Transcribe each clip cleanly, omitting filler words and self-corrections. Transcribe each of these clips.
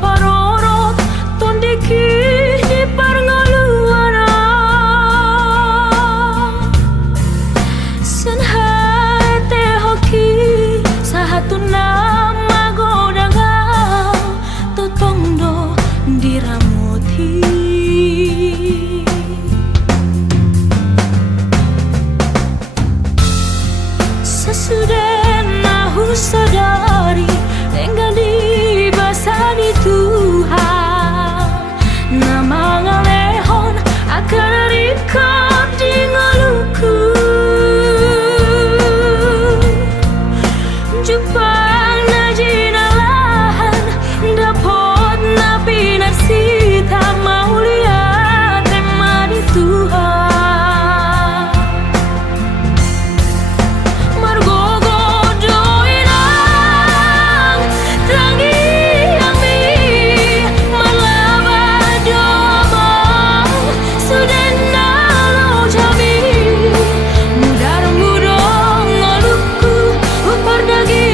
parorot tondeki di parngoluara sen hate hoki sahatuna magodanga totondo diramuti sesudah nahu sadari enggan dibasani Tuhan nama ngalehon akan record di ngaluku Jepang na jinalahan dapot na pinarsita maulia tema di Tuhan margogo doinang tangi ami malaba domang sudena lo jami mudar mudong ngoluku upardagi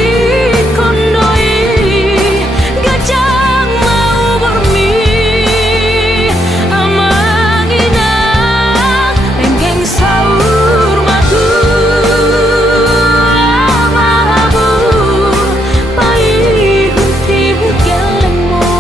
kondoi gajang mau bermi amangina penggeng saur matu lamabu pai huti hukelemo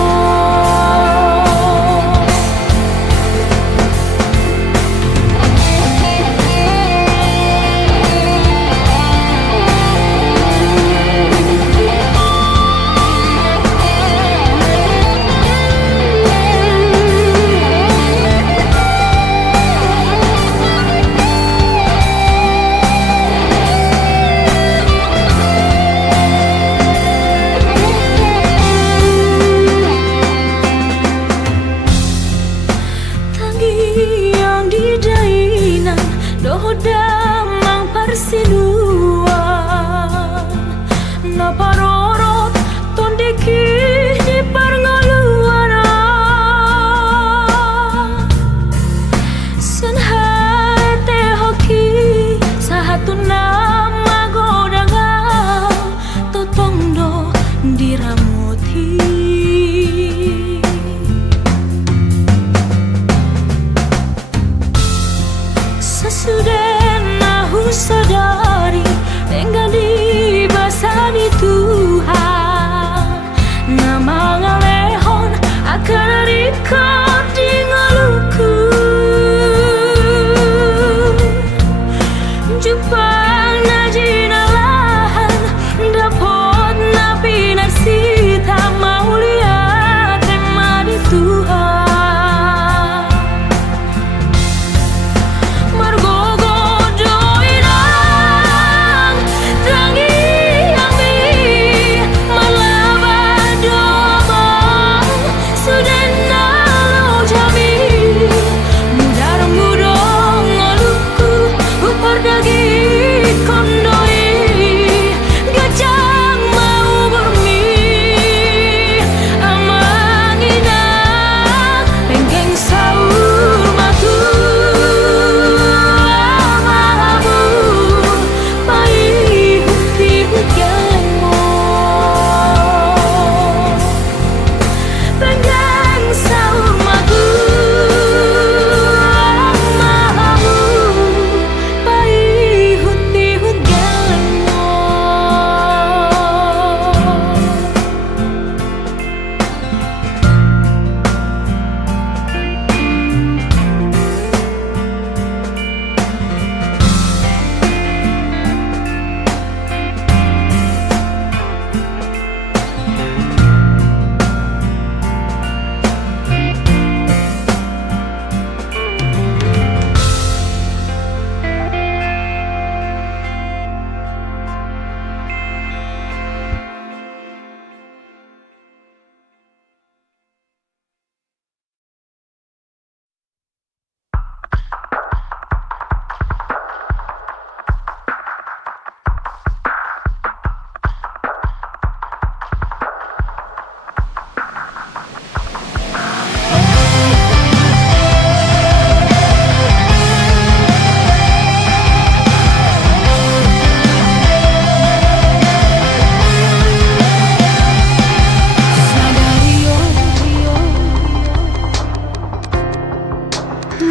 Tangi yang didainan doho damang parsiluan na parorot tondeki di parngoluara sen hate hoki sahatuna magodanga totondo diramuti sesudah nahu sadari enggan dibasani Tuhan nama ngalehon akan record di ngaluku Jepang na jinalahan dapot na pinarsita maulia tema di Tuhan margogo doinang tangi ami malaba domang sudena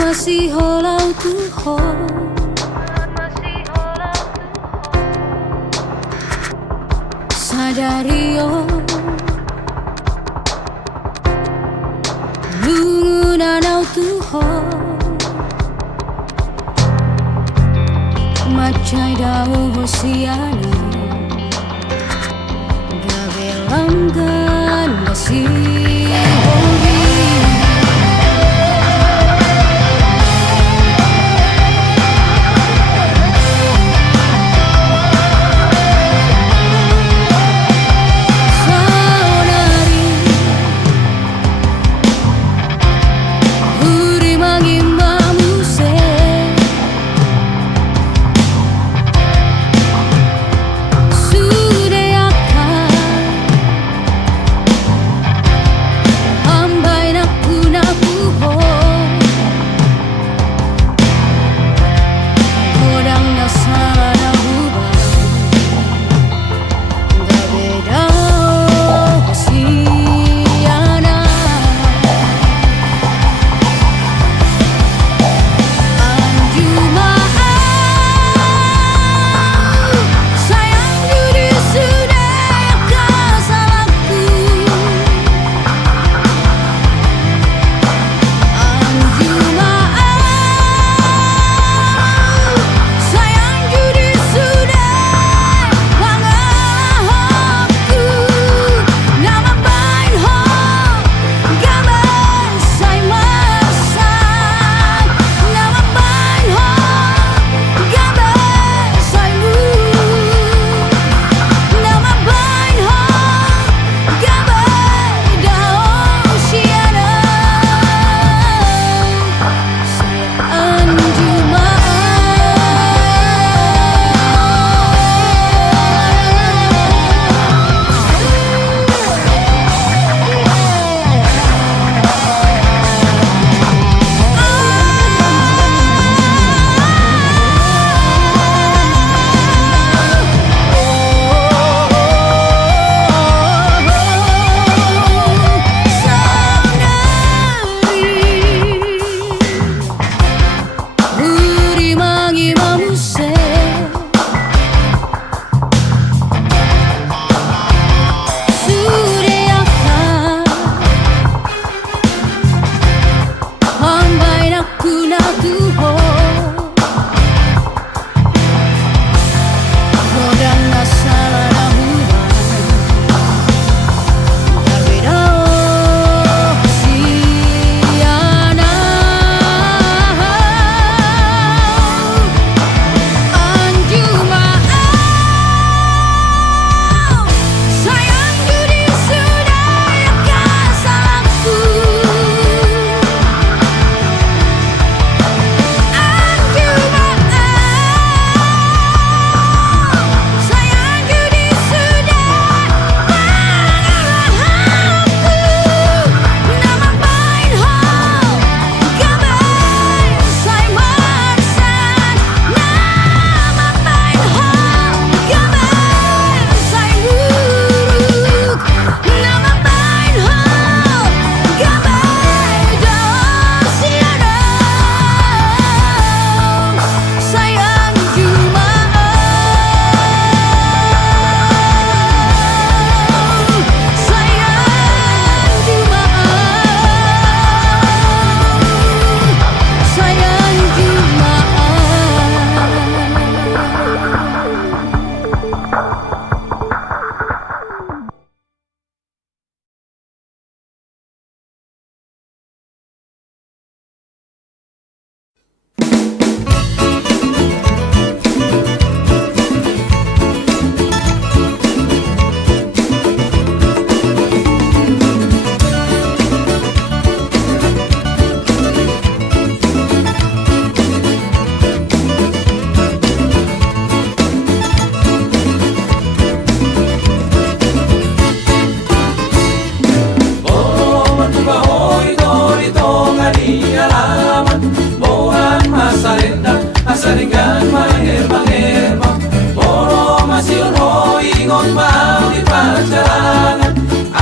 masih holau tuho sadario lungu danau tuho macai daun hosiana gabe langgan masih hobi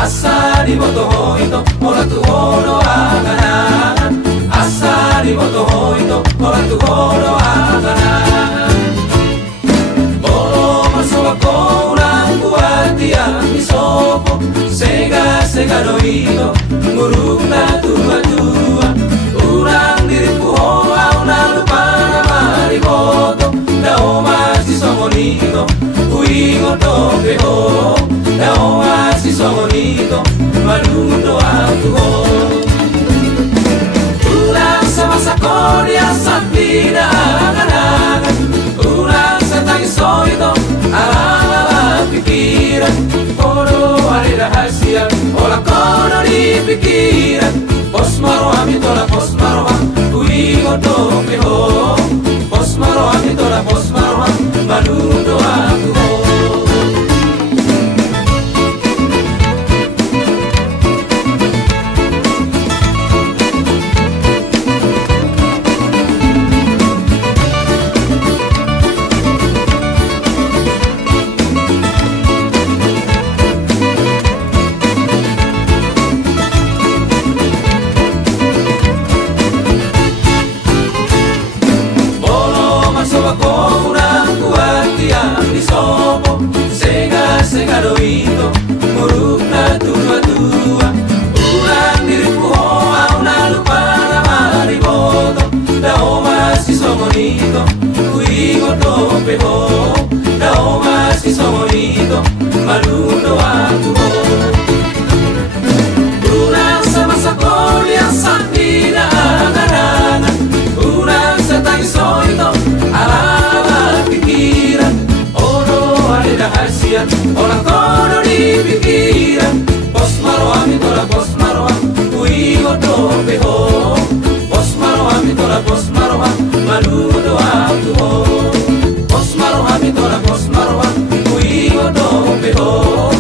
Asari boto ito, mula tuwo no aganan. Asari boto tu horo angan bolo masuk ako urang buat yang isopo sega no ito nguruk na tua urang diriku hoa una lupa na mariboto na omas isongonito uingo tope ho na omas isongonito malundo aku ho urang sama sakoria santina angan urang sa tangiso ito ala pikiran kono ari rahasia ola kono di pikiran pos maro ami tola pos maro uingo tope ho pos maro ami tola pos maro malundo aku ho sopo sega do ito muruk na tua urang diriku hoa una lupa na mariboto na omas isongonito uingo tope ho na omas isongonito malundo aku ho urang sama sakoli ang santina angan urang sa tangiso ito ala pikiran rahasia orang kono di pikiran pos maro ami tola pos maro uingo tope ho pos maro ami tola pos maro malundo aku ho pos maro ami tola pos maro uingo tope ho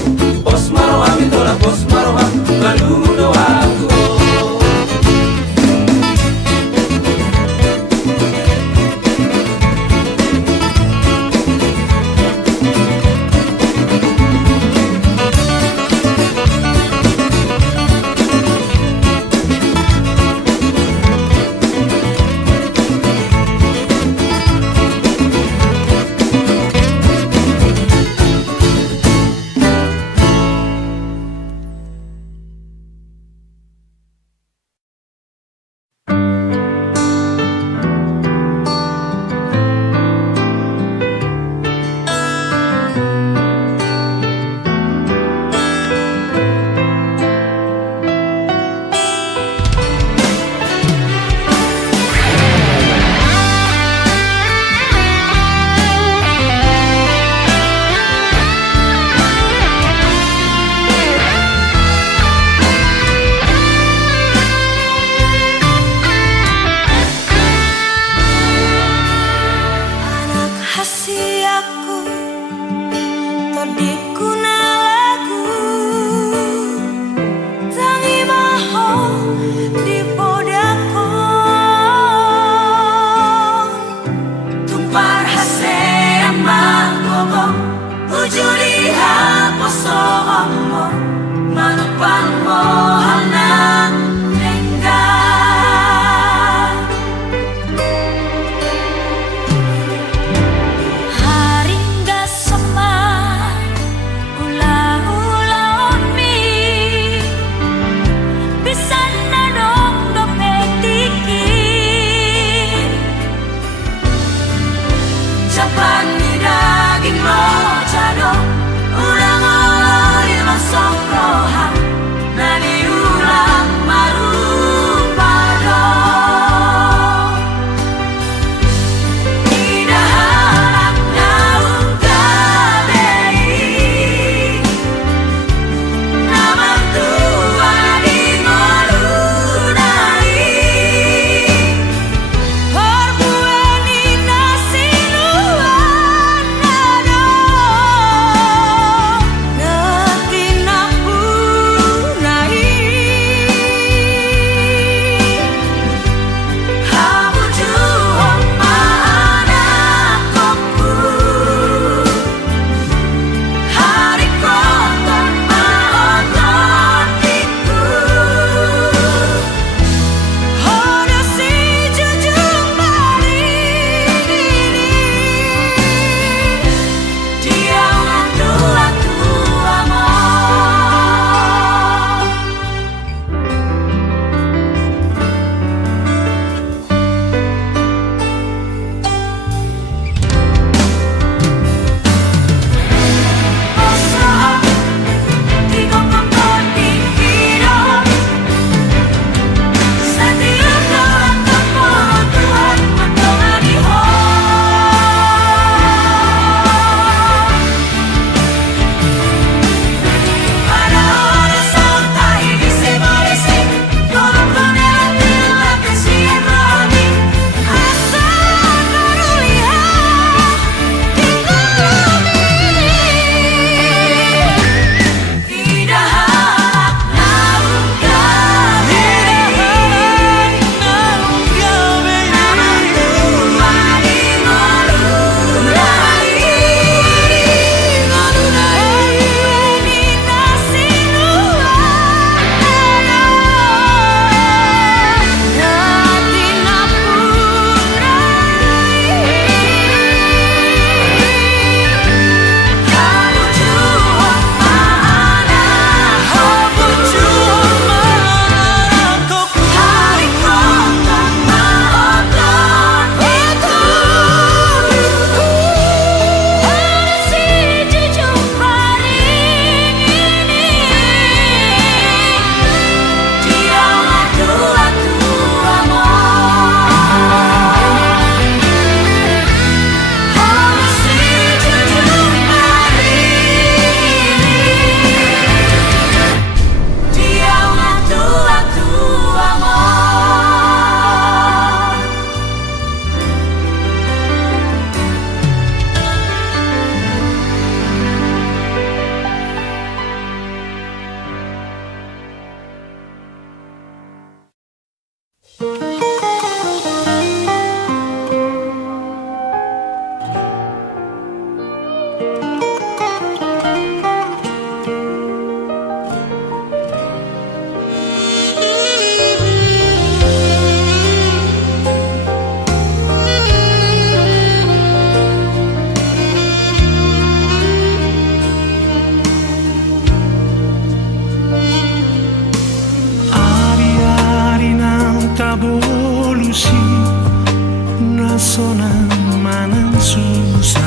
sonang manang susah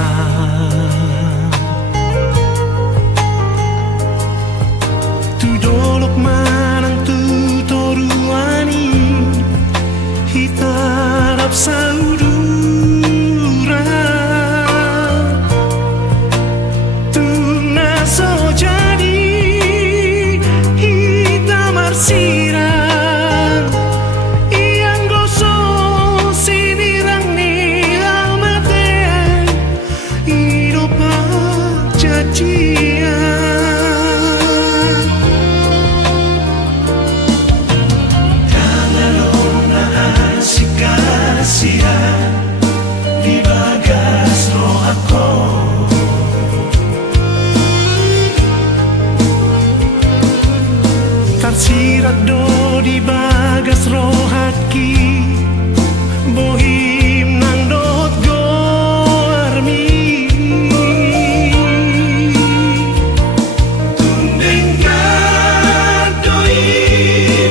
tu dolok manang tu toruani hitarap saudura tu naso jadi hitam arsirang iang goso sinirang ni amatean iropa cacian di bagas roh aku tersirat do di bagas roh haki bohim nang dot goarmi tundeng gadoi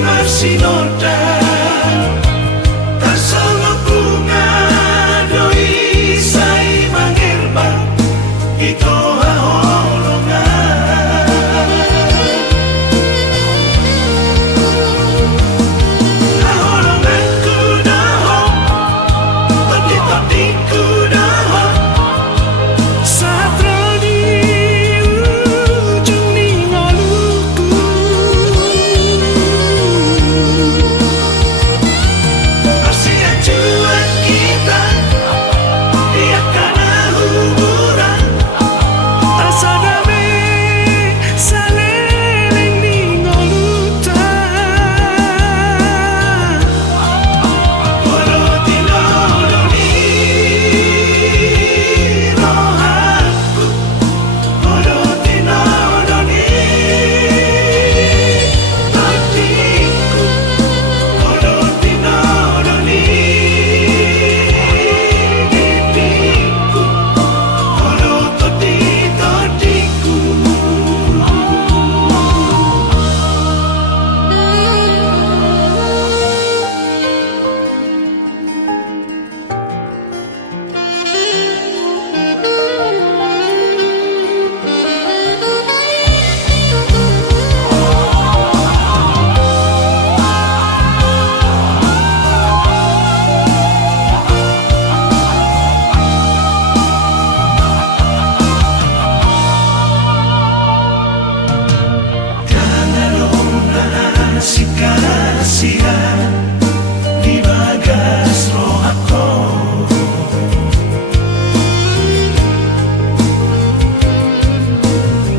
marsinoda kasihan di bagas roh aku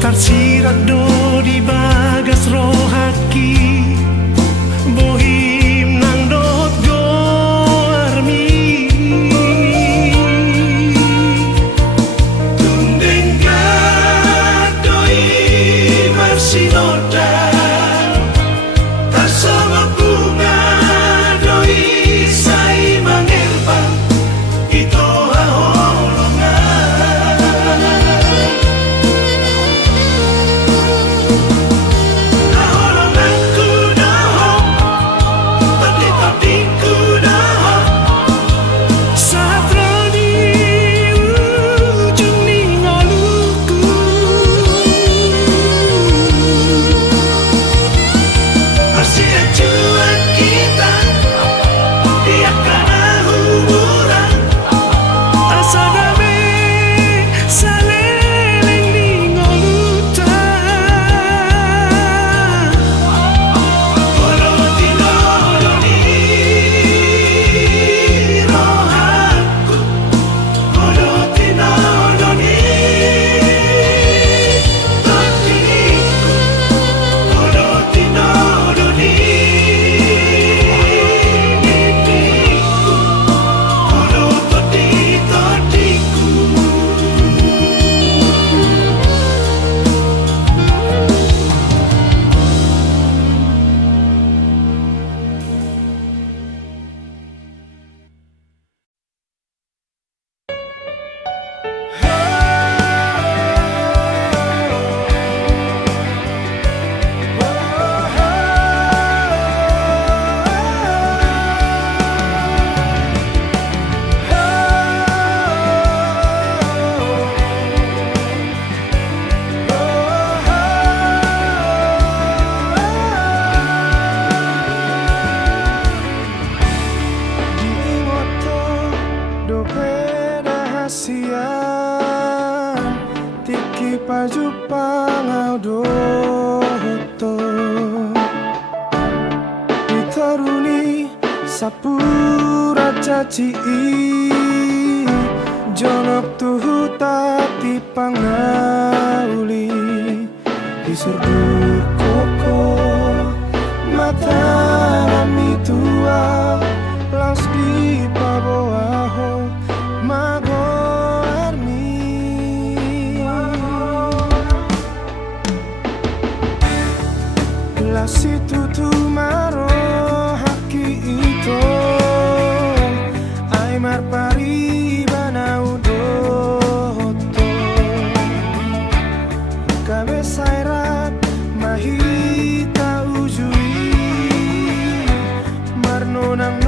tersirat do di bagas roh haki bohim nang dot goarmi tundeng gadoi marsinoda sama bunga teruni sapura caci jonok tuhu tati pangauli disurdur koko mata kami tua laus di paboaho mago armi lasi tutu maro haki ito aimar pari banau doto kabe sairat mahita ujui marno nang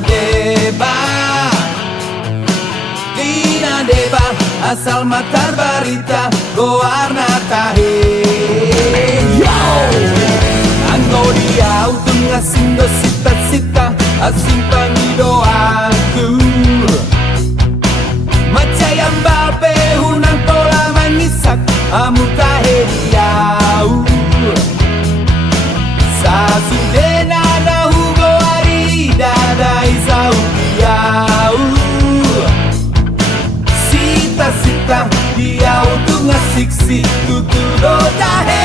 deba Dina deba asal matar barita goarna tahe Yo! Anggo dia utung asindo sita-sita asing pangido aku Macayang babe unang tola mangisak amu tahe diau Sa sudena na hugo arida dai sau diau Sita-sita diau tu ngasiksi tutudo tahe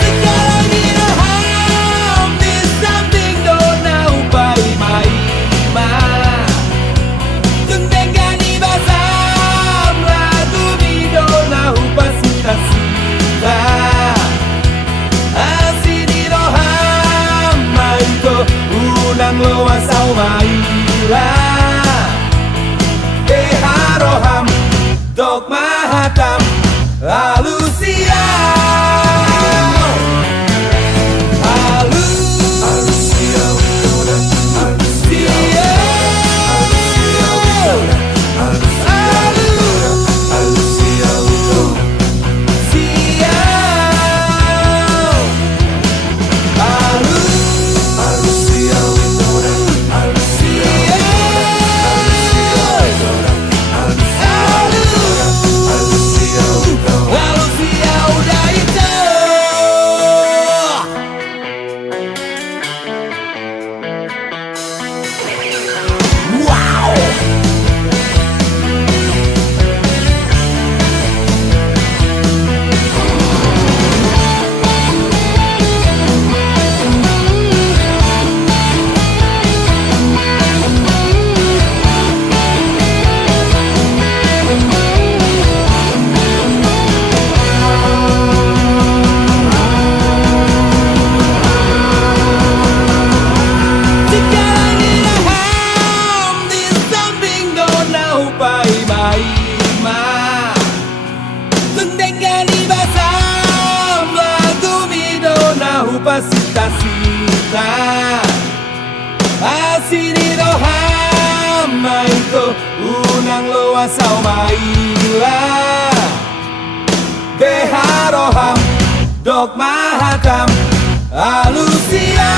Sekarang dino ham di samping dona upai maima Tundenggan ibasam lagu di dona upa sita-sita Asini roham maiko unang loasau maila Deharoham dok mahatam alusia Alusia udah itu Wow Sekarang diraham di samping dona upai maima Tundenggan ibasam lagu mi dona upa sita-sita Asini roham maiko unang loasau maila Deharoham dok mahatam alusia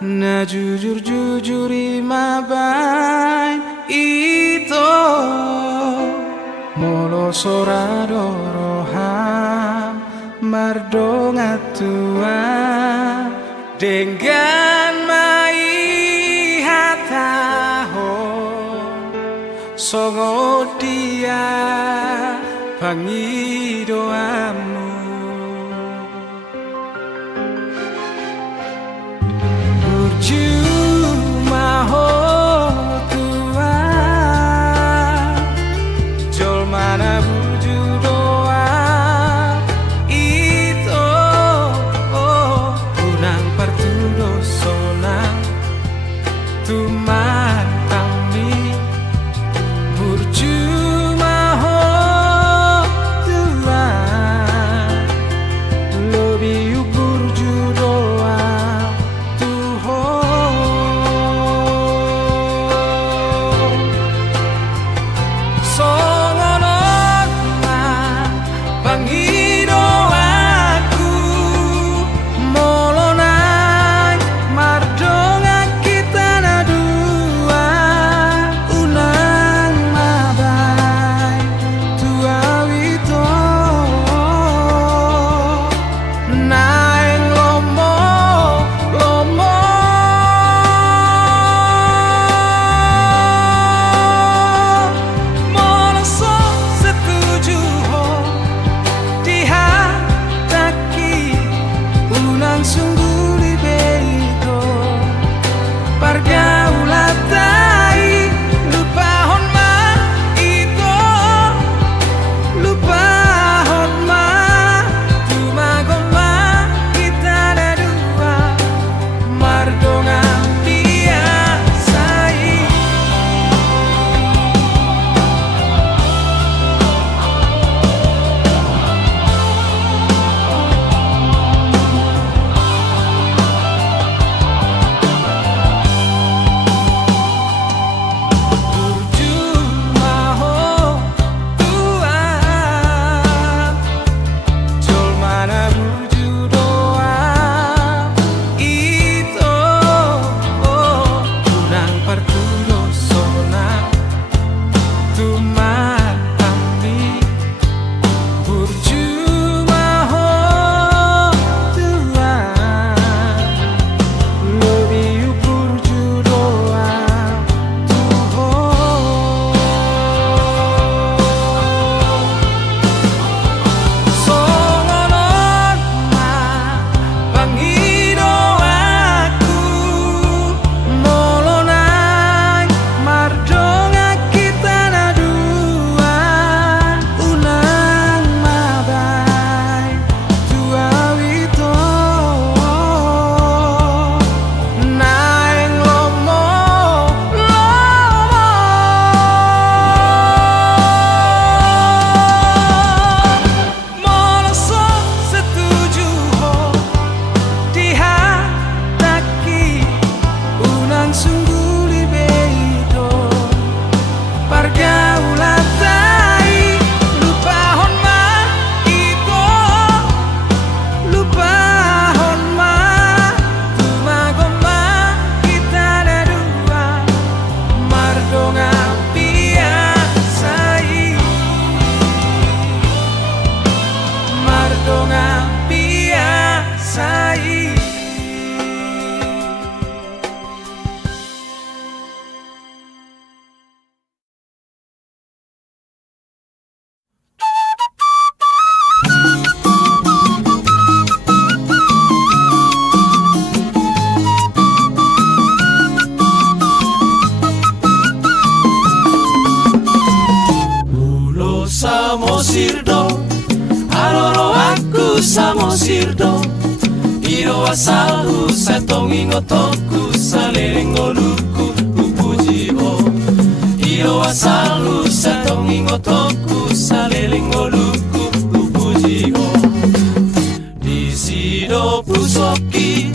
Na jujur-jujur imabain ito Molo soradoroham mardonga tua Dengan mai hataho Songo dia pangi doamu Burju maho tua sirdo aroro aku samo sirdo iro asalku satongi ngotoku salering ngoluku upuji o iro asalku satongi ngotoku salering ngoluku upuji o di sido pusoki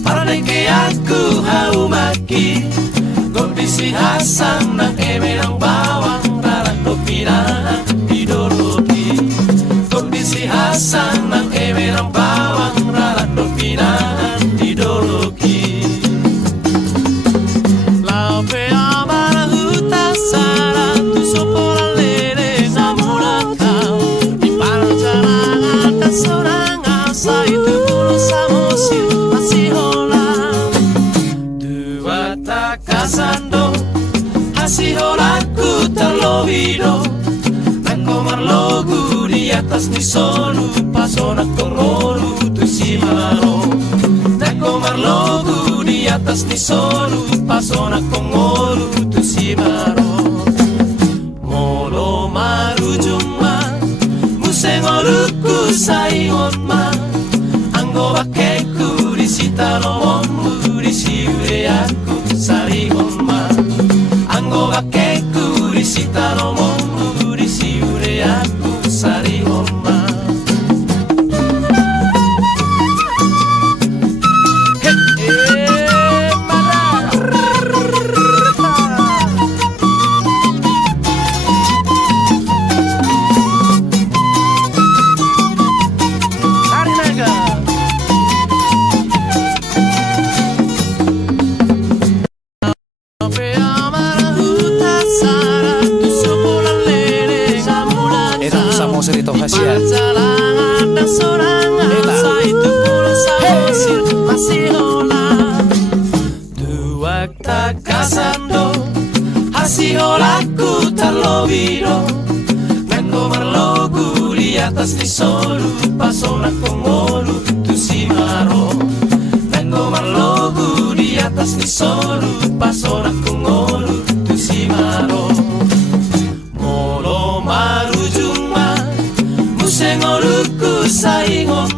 paraneke aku haumaki kondisi hasang ng eme ng bawang rarat o pinaan idoroki kondisi hasang ng eme ng bawang rarat o pinaan idoroki laupe amara huta sara tu soporan lele sa murakau di pancarangan dan sorangan sa itu bulu samosir masih holang dua takasando hasiholaku terlovido nako marlogu di atas ni solu pasona kongolu tu simaro nako marlogu di atas ni solu pasona kongolu tu simaro molo marujuma musengoluku saingonma anggo bakeku di sitalomonmu di siure aku sarigonma anggo bakeku di sitalomonmu di siure aku sarigonma Dito hasian. Duak takasando hasiholaku terlovido nako marlogu di atas ni solu pasona kongolu tu simaro nako marlogu di atas ni solu pasona kongolu tu simaro molo marujuma musengoluku saingon